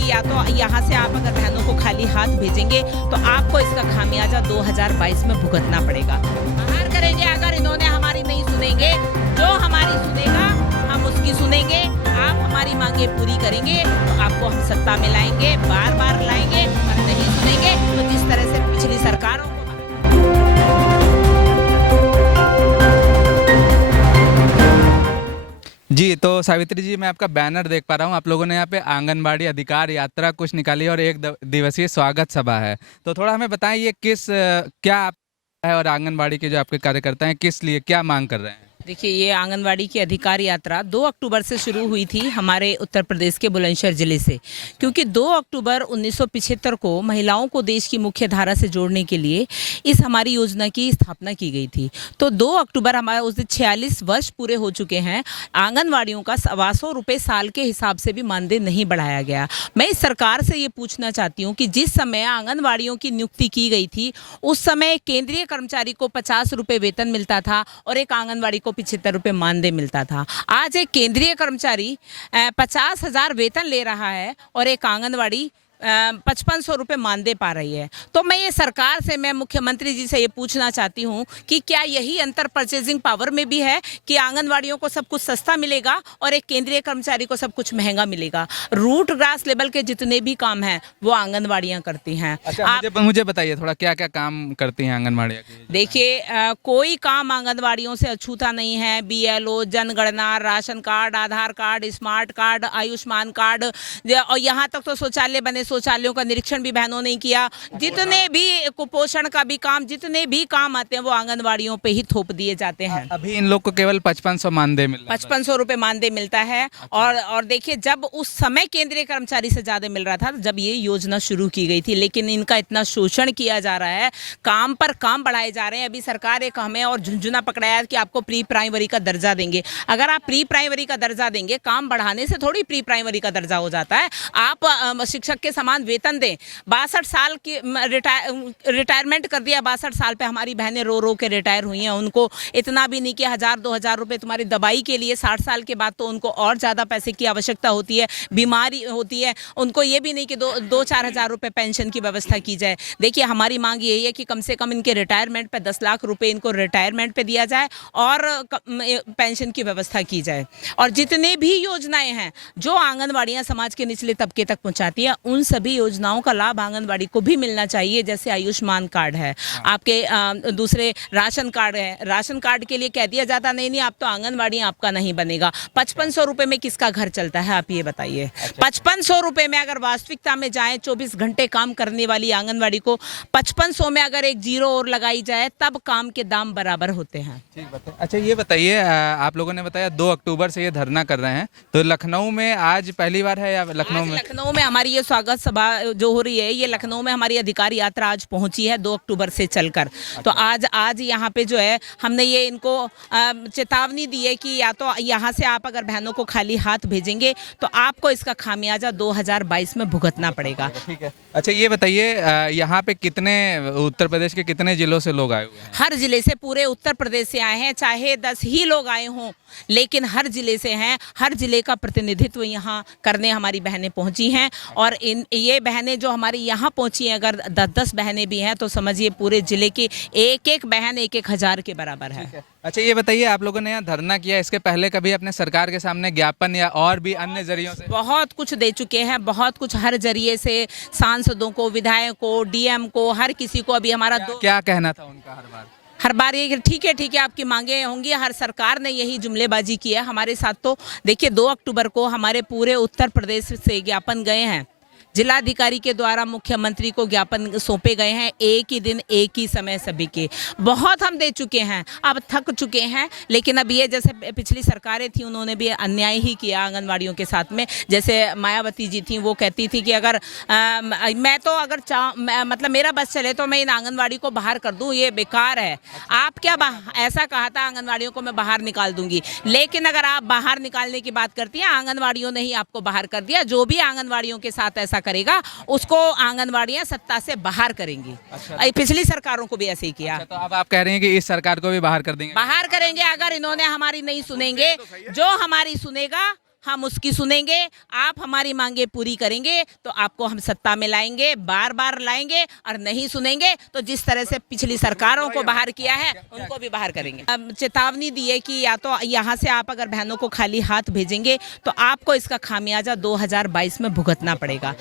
कि या तो यहाँ से आप अगर बहनों को खाली हाथ भेजेंगे तो आपको इसका खामियाजा 2022 में भुगतना पड़ेगा। बाहर करेंगे अगर इन्होंने हमारी नहीं सुनेंगे, जो हमारी सुनेगा हम उसकी सुनेंगे। आप हमारी मांगे पूरी करेंगे तो आपको हम सत्ता में लाएंगे, बार बार लाएंगे, और नहीं सुनेंगे तो जिस तरह से पिछली सरकारों को जी। तो सावित्री जी, मैं आपका बैनर देख पा रहा हूँ। आप लोगों ने यहाँ पे आंगनबाड़ी अधिकार यात्रा कुछ निकाली और एक दिवसीय स्वागत सभा है। तो थोड़ा हमें बताएं ये क्या है और आंगनबाड़ी के जो आपके कार्यकर्ता हैं किस लिए क्या मांग कर रहे हैं? देखिए, ये आंगनवाड़ी की अधिकार यात्रा 2 अक्टूबर से शुरू हुई थी हमारे उत्तर प्रदेश के बुलंदशहर जिले से, क्योंकि 2 अक्टूबर 1975 को महिलाओं को देश की मुख्य धारा से जोड़ने के लिए इस हमारी योजना की स्थापना की गई थी। तो 2 अक्टूबर हमारा उस दिन 46 वर्ष पूरे हो चुके हैं। आंगनवाड़ियों का 125 रुपये साल के हिसाब से भी मानदेय नहीं बढ़ाया गया। मैं इस सरकार से ये पूछना चाहती हूँ कि जिस समय आंगनवाड़ियों की नियुक्ति की गई थी उस समय केंद्रीय कर्मचारी को 50 रुपये वेतन मिलता था और एक आंगनवाड़ी को 75 रुपये मानदेय मिलता था। आज एक केंद्रीय कर्मचारी 50,000 वेतन ले रहा है और एक आंगनवाड़ी 5500 रुपये मानदेय पा रही है। तो मैं ये सरकार से, मैं मुख्यमंत्री जी से ये पूछना चाहती हूँ कि क्या यही अंतर परचेजिंग पावर में भी है कि आंगनवाड़ियों को सब कुछ सस्ता मिलेगा और एक केंद्रीय कर्मचारी को सब कुछ महंगा मिलेगा? रूट ग्रास लेवल के जितने भी काम हैं वो आंगनवाड़ियाँ करती हैं। अच्छा, मुझे बताइए थोड़ा क्या क्या काम करती हैं आंगनवाड़ियाँ? देखिए, कोई काम आंगनवाड़ियों से अछूता नहीं है। BLO, जनगणना, ration card, Aadhaar card, smart card, Ayushman card, और यहाँ तक तो शौचालय बने, शौचालयों का निरीक्षण भी बहनों ने किया। जितने भी कुपोषण का भी काम, जितने भी काम आते हैं वो आंगनवाड़ियों पे ही थोप दिए जाते हैं। अभी इन लोग को केवल 5500 मानदेय मिल रहा है। 5500 रुपये मानदेय मिलता है। और देखिए, जब उस समय केंद्रीय कर्मचारी से ज्यादा मिल रहा था जब ये योजना शुरू की गई थी, लेकिन इनका इतना शोषण किया जा रहा है, काम पर काम बढ़ाए जा रहे हैं। अभी सरकार एक हमें और झुंझुना पकड़ाया कि आपको प्री प्राइमरी का दर्जा देंगे। अगर आप प्री प्राइमरी का दर्जा देंगे, काम बढ़ाने से थोड़ी प्री प्राइमरी का दर्जा हो जाता है। आप शिक्षक के समान वेतन दें। 62 साल की रिटायरमेंट कर दिया। 62 साल पे हमारी बहनें रो रो के रिटायर हुई हैं। उनको इतना भी नहीं कि 1000-2000 रुपये तुम्हारी दवाई के लिए, 60 साल के बाद तो उनको और ज़्यादा पैसे की आवश्यकता होती है, बीमारी होती है। उनको ये भी नहीं कि 2-4 हज़ार रुपये पेंशन की व्यवस्था की जाए। देखिए, हमारी मांग यही है कि कम से कम इनके रिटायरमेंट पे 10 लाख रुपये इनको रिटायरमेंट पे दिया जाए और पेंशन की व्यवस्था की जाए। और जितने भी योजनाएं हैं जो आंगनवाड़ियाँ समाज के निचले तबके तक पहुँचाती हैं, उन सभी योजनाओं का लाभ आंगनवाड़ी को भी मिलना चाहिए। जैसे आयुष्मान कार्ड है, आपके दूसरे राशन कार्ड है। राशन कार्ड के लिए कह दिया जाता नहीं आप तो आंगनवाड़ी आपका नहीं बनेगा। 5500 रुपये में किसका घर चलता है, आप ये बताइए। 5500 रुपये में अगर वास्तविकता में जाए, 24 घंटे काम करने वाली आंगनवाड़ी को 5500 में अगर एक जीरो और लगाई जाए तब काम के दाम बराबर होते हैं। ठीक बात है। अच्छा, ये बताइए, आप लोगों ने बताया 2 अक्टूबर से ये धरना कर रहे हैं, तो लखनऊ में आज पहली बार है या लखनऊ में हमारी ये स्वागत सभा जो हो रही है, ये लखनऊ में हमारी अधिकार यात्रा आज पहुंची है 2 अक्टूबर से चलकर। तो आज यहाँ पे जो है हमने ये इनको चेतावनी दी है कि या तो यहाँ से आप अगर बहनों को खाली हाथ भेजेंगे तो आपको इसका खामियाजा 2022 में भुगतना पड़ेगा। ठीक है। अच्छा, ये बताइए, यहाँ पे कितने उत्तर प्रदेश के कितने जिलों से लोग आए हुए हैं? हर जिले से, पूरे उत्तर प्रदेश से आए हैं। चाहे 10 ही लोग आए हों, लेकिन हर जिले से हैं। हर जिले का प्रतिनिधित्व यहाँ करने हमारी बहनें पहुँची हैं। और ये बहनें जो हमारी यहाँ पहुँची हैं, अगर 10-10 बहनें भी हैं तो समझिए पूरे जिले की एक बहन 1-1 हज़ार के बराबर है। अच्छा, ये बताइए, आप लोगों ने यहाँ धरना किया, इसके पहले कभी अपने सरकार के सामने ज्ञापन या और भी अन्य जरियों से? बहुत कुछ दे चुके हैं, बहुत कुछ हर जरिए से, सांसदों को, विधायकों, DM को, हर किसी को। अभी हमारा क्या कहना था उनका हर बार ये ठीक है आपकी मांगे होंगी। हर सरकार ने यही जुमलेबाजी की है हमारे साथ। तो देखिए, 2 अक्टूबर को हमारे पूरे उत्तर प्रदेश से ज्ञापन गए हैं। जिलाधिकारी के द्वारा मुख्यमंत्री को ज्ञापन सौंपे गए हैं, एक ही दिन एक ही समय सभी के। बहुत हम दे चुके हैं, अब थक चुके हैं। लेकिन अब ये जैसे पिछली सरकारें थी, उन्होंने भी अन्याय ही किया आंगनवाड़ियों के साथ में। जैसे मायावती जी थी, वो कहती थी कि अगर मैं तो अगर मतलब मेरा बस चले तो मैं इन आंगनवाड़ी को बाहर कर दूं, ये बेकार है। आप क्या ऐसा कहा था, आंगनवाड़ियों को मैं बाहर निकाल दूंगी। लेकिन अगर आप बाहर निकालने की बात करती हैं, आंगनवाड़ियों ने ही आपको बाहर कर दिया। जो भी आंगनवाड़ियों के साथ ऐसा करेगा उसको आंगनवाड़ियां सत्ता से बाहर करेंगी। अच्छा। पिछली सरकारों को भी ऐसे ही किया। अच्छा, तो अब आप कह रहे हैं कि इस सरकार को भी बाहर कर देंगे? बाहर करेंगे अगर इन्होंने हमारी नहीं सुनेंगे। जो हमारी सुनेगा हम उसकी सुनेंगे। आप हमारी मांगे पूरी करेंगे तो आपको हम सत्ता में लाएंगे, बार बार लाएंगे, और नहीं सुनेंगे तो जिस तरह से पिछली सरकारों को बाहर किया है उनको भी बाहर करेंगे। अब चेतावनी दी है कि या तो यहाँ से आप अगर बहनों को खाली हाथ भेजेंगे तो आपको इसका खामियाजा 2022 में भुगतना पड़ेगा।